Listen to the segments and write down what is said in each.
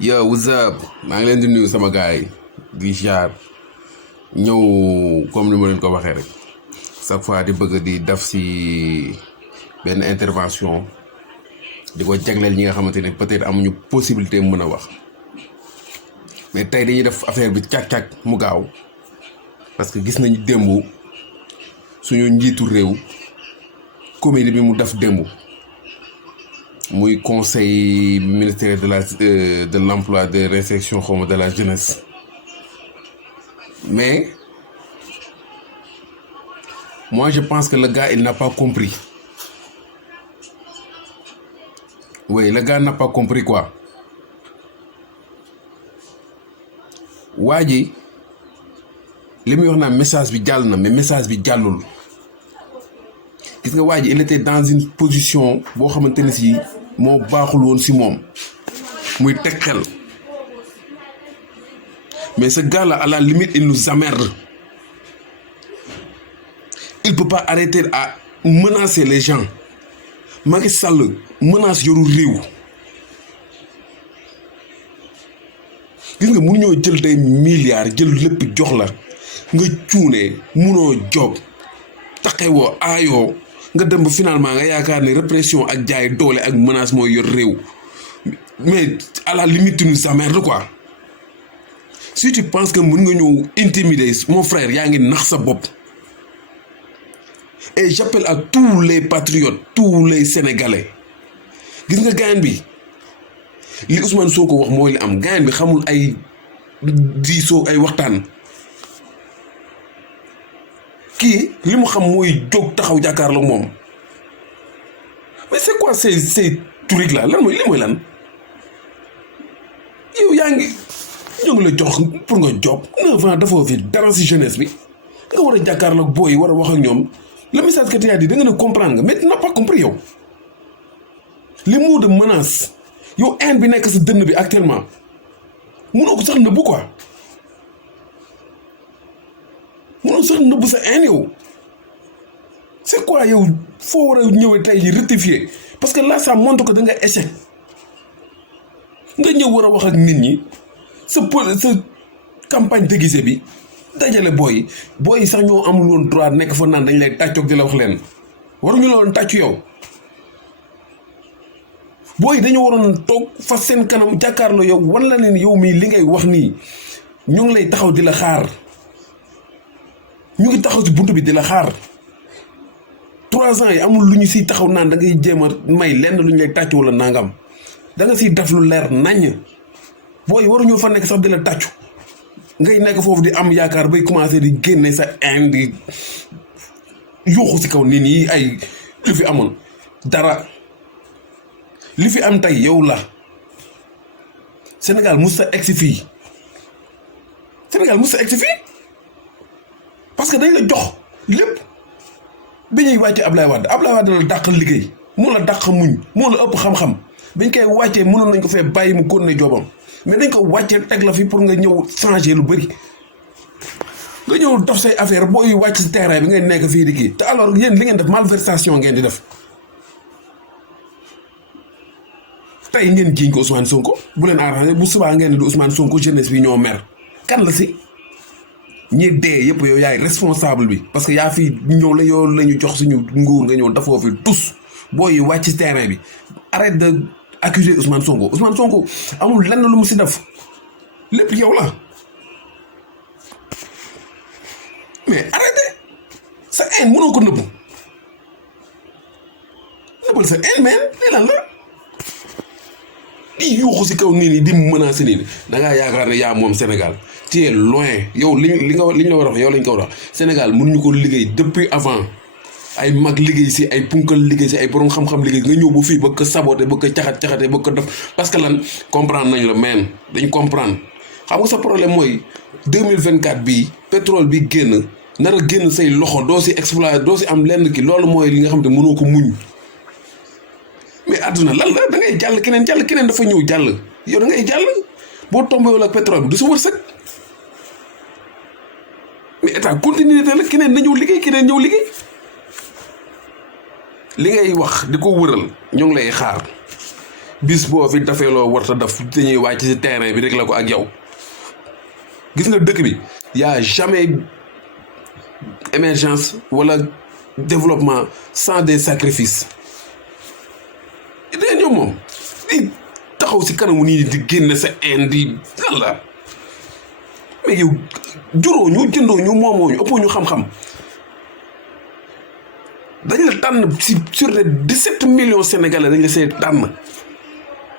Yo, what's up? maa ngi leen di nuyu sama gars yi di jaar ñëw comme ni ma leen ko waxee rek chaque fois di bëgg di def si benn intervention di ko jagleel ñi nga xamante ne peut-être amuñu possibilité mën a wax mais tey dañuy def affaire bi càq-càq mu gaaw parce que gis nañu démb suñu njiitu réew comédie bi mu def démb muy conseil ministère de l'emploi de réinsertion xawma de la jeunesse mais moi je pense que le gars il n'a pas compris. Oui, le gars n'a pas compris quoi. waa ji li muy wax naa message bi jàll na mais message bi jàllul gis nga waa ji il était dans une position boo xamante ne si moo baaxul woon si moom muy teg xel mais ce gars là à la limite il nous emmerde. Il peut pas arrêter à menacer les gens. Macky Sall menace yoru réew gis nga mënuñoo jël day milliards jël lépp jox la nga cuune munoo job taxewoo aayoo nga dem ba finalement nga yaakaar ne répression ak jaay doole ak menace mooy yor réew mais à la limite tu nous emmerdes quoi. Si tu penses que mën nga ñëw intimider mon frère yaa ngi nax sa bopp. Et j'appelle à tous les patriotes tous les sénégalais gis nga gaañ bi li Ousmane Sonko wax mooy li am gaañ bi xamul ay diisoo ay waxtaan kii li mu xam mooy jóg taxaw jàkkaarloo moom mais c'est quoi ces trucs là lan mooy li mooy lan yow yaa ngi ñu ngi la jox pour nga job 9 ans dafoo fi dara si jeunesse bi nga war a jàkkaarloo booy war a wax ak ñoom. Le message que tu as dit da nga ne comprendre nga mais tu n'as pas compris yow les mots de menace yow haine bi nekk sa dënn bi actuellement mënoo ko sax nëbbu quoi mënoo sax nëbbu sa haine yow c'est quoi yow foo war a ñëwee tey ji rectifier parce que là ça montre que da nga échec nga ñëw war a wax ak nit ñi sa campagne déguisée bi. dajale booy sax ñoo amul woon droit nekk fa naan dañ lay tàccoog di la wax leen waruñu la woon tàccu yow booy dañu waroon toog fa seen kanam jàkkaarloo yow wan la ne yow mii li ngay wax nii ñu ngi lay taxaw di la xaar ñu ngi taxaw si buntu bi di la xaar 3 ans yi amul lu ñu siy taxaw naan da ngay jéem a may lenn lu ñu lay tàccu wala nangam da nga siy def lu leer naññ booy waruñoo fa nekk sax di la tàccu. ngay nekk foofu di am yaakaar bay commencer di génne sa inde di yuuxu ci kaw nit ñi ay li fi amoon dara li fi am tey yow la Sénégal mus sa egsi fii parce que dañ la jox lépp bi ñuy wàcce Ablaye Wade la dàq liggéey moo la dàq muñ moo la ëpp xam-xam bañ koy wàccee mënoon nañ ko fee bàyyi mu continuer joobam mais dañ ko wàccee teg la fi pour nga ñëw changer lu bëri nga ñëw dof say affaire booy wàcc si terrain bi ngay nekk fii di kii te alors yéen li ngeen def malversation ngeen di def tey ngeen jiiñ ko Ousmane Sonko bu leen arrangé bu subaa ngeen di Ousmane Sonko jeunesse bi ñoo mer kan la si ñi dee yëpp yow yaay responsable bi parce que yaa fi ñëw la yow la ñu jox suñu nguur nga ñëw dafoo fi tous booy wàcc si terrain bi arrête de accuser Ousmane Sonko amul lenn lu mu si def lépp yow la mais arrêtez sa haine mënoo ko nëbbu nëbbal sa haine mais lii lan la di yuuxu si kaw nit ñi di menacer nit ñi da ngaa yaakaar ne yaa moom Sénégal tu es loin yow li ñu la war a wax yow lañ ko war a wax Sénégal mënuñu ko liggéey depuis avant. ay mag liggéey si ay punkal liggéey si ay borom xam-xam liggéey nga ñëw ba fii bëgg ko saboter bëgg ko caxate bëgg ko def parce que lan comprendre nañ la men dañ comprendre xam nga sa problème mooy 2024 bii pétrole bi génn nar a génn say loxo doo si exploiter doo si am lenn ki loolu mooy li nga xam te mënoo ko muñ mais àdduna lan la da ngay jàll keneen dafa ñëw jàll yow da ngay jàll boo tombé wala ak pétrole bi du sa wërsëg mais état continuité la keneen na ñëw liggéey keneen ñëw liggéey. li ngay wax di ko wëral ñoo ngi lay xaar bis boo fi dafee loo warta daf dañuy wàcc ci terrain bi rek la ko ak yow gis nga dëkk bi y a jamais émergence wala développement sans des sacrifices dee ñoom moom di taxaw si kanamu nii di génne sa haine di lan la mais yow juróo ñu jëndoo ñu moomoo ñu ëppoo ñu xam-xam dañ la tànn si sur les 17 millions sénégalais dañ la see tànn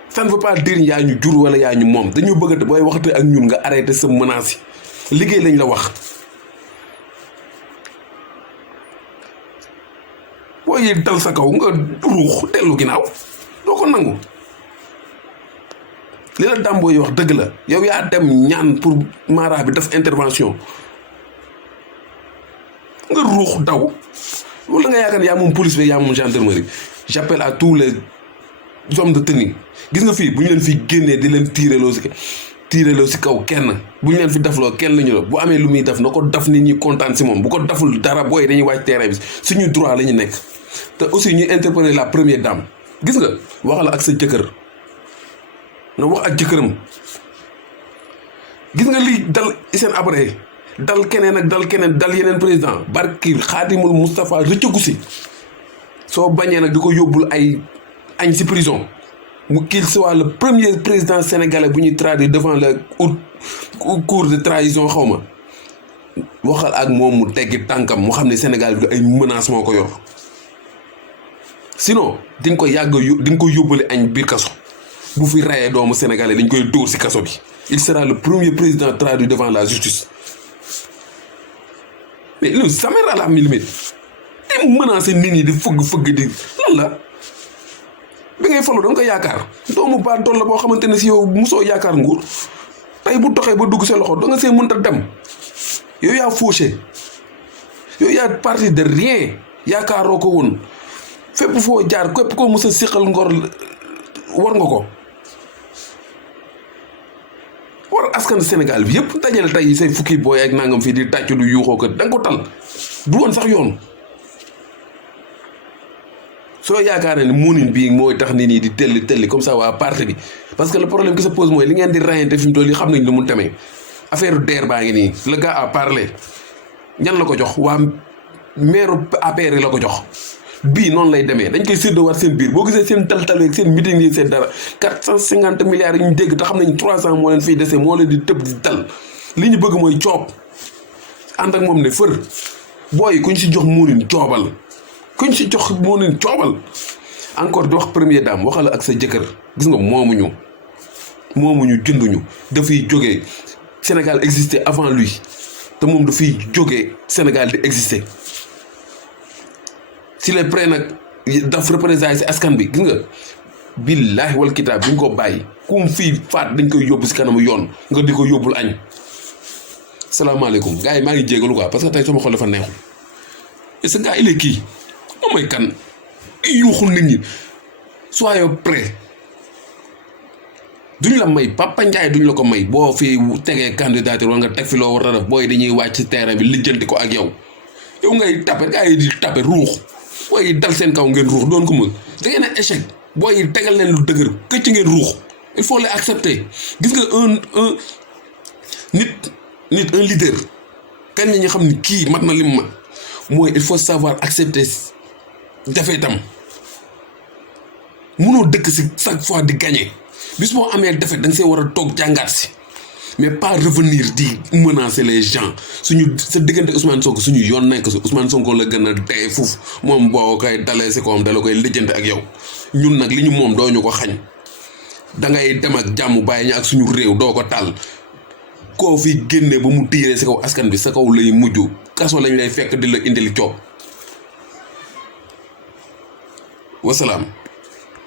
ça ne veut pas dire yaa ñu jur wala yaa ñu moom dañu bëgg booy waxte ak ñun nga arrêté sa menace yi liggéey lañ la wax booy dal sa kaw nga ruux dellu ginnaaw doo ko nangu li la dàmboo yi wax dëgg la yow yaa dem ñaan pour mara bi def intervention nga ruux daw loolu nga yaakaar ne yaa moom police bi yaa moom gendarmerie j'appelle à tous les hommes de tenue gis nga fii bu ñu leen fi génnee di leen tiireloo si kaw kenn bu ñu leen fi dafloo kenn la ñu la bu amee lu muy def na ko daf nit ñi kontaan si moom bu ko daful dara booy dañuy wàcc terrain bi suñu droit la ñu nekk te aussi ñuy interpeller la première dame gis nga waxal ak sa jëkkër na wax ak jëkkëram gis nga lii dal Hissène Habré dal keneen ak dal keneen dal yeneen président barki Xaadimul Moustapha rëccagu si soo bañee nag di ko yóbbul ay añ si prison mu qu'il soit le premier président sénégalais bu ñuy traduire devant le cour de trahison xaw ma waxal ak moom mu teggi tànkam mu xam ne Sénégal bi ay menaces moo ko yor sinon di nga ko yàgg di nga ko yóbbale añ biir kaso bu fi rayee doomu sénégalais dañ koy dóor si kaso bi il sera le premier président traduit devant la justice mais loolu ça m'est à la millimètre di menacer nit ñi di fëgg di lan la bi ngay falu da nga ko yaakaar doomu baa dool la boo xamante ne si yow musoo yaakaar nguur tey bu doxee ba dugg sa loxo da nga see mënta dem yow yaa fauché yow yaa parti de rien yaakaaroo ko woon fépp foo jaar képp koo mos a siqal ngor war nga ko war askan Sénégal bi yëpp dajale tey say fukki booy ak nangam fii di tàcc du yuuxoo ko da nga ko tal du woon sax yoon soo yaakaar ne moonin bii mooy tax nit ñi di telli comme ça waa parti bi parce que le problème qui se pose mooy li ngeen di rayante fi mu toll yi xam nañ lu mu demee affaire DER baa ngi nii le gars a parlé ñan la ko jox waa maire APR la ko jox bii noonu lay demee dañ koy séddoowaat seen biir boo gisee seen tal yeeg seen meeting yi seen dara 450 milliards yi ñu dégg te xam nañ 300 moo leen fiy dese moo leen di tëb di dal li ñu bëgg mooy coob ànd ak moom ne fër booy kuñ si jox moonin coobal kuñ si jox moonin coobal encore di wax première dame waxal ak sa jëkkër gis nga moomuñu jënduñu dafay jógee Sénégal existait avant lui te moom dafay jógee Sénégal di exister si les prêts nag daf représailles si askan bi gis nga billaahi wal kitaab bi ñu ko bàyyi kum fii faat dañ koy yóbbu si kanamu yoon nga di ko yóbbul añ salaamaaleykum gars yi maa ngi jégalu quoi parce que tey sama xol dafa neexul et ce gars il est kii moom mooy kan yuuxul nit ñi soyez prêts duñ la may Papa Ndiaye duñ la ko may boo fi tegee candidature wala nga teg fi loo war a def booy dañuy wàcc ci terrain bi lijjanti ko ak yow ngay tape gars yi di tape ruux booy yi dal seen kaw ngeen ruux doon ko mën da ngeen a échec booy yi tegal leen lu dëgër këcc ngeen ruux il faut les accepter gis nga un leader kañ la ñu xam ni kii mat na lim ma mooy il faut savoir accepter defetam munoo dëkk si chaque fois di gagner bis boo amee défaite da nga see war a toog jàngaat si mais pas revenir di menacer les gens sa diggante Ousmane Sonko suñu yoon nekk si Ousmane Sonko la gën a dee foofu moom boo koy dalee si kawam dala koy lijjante ak yow ñun nag li ñu moom doo ñu ko xañ da ngay dem ak jàmm bàyyi ñu ak suñu réew doo ko taal koo fi génne ba mu tiiree si kaw askan bi sa kaw lay mujj kaso lañ lay fekk di la indil coob wasalaam.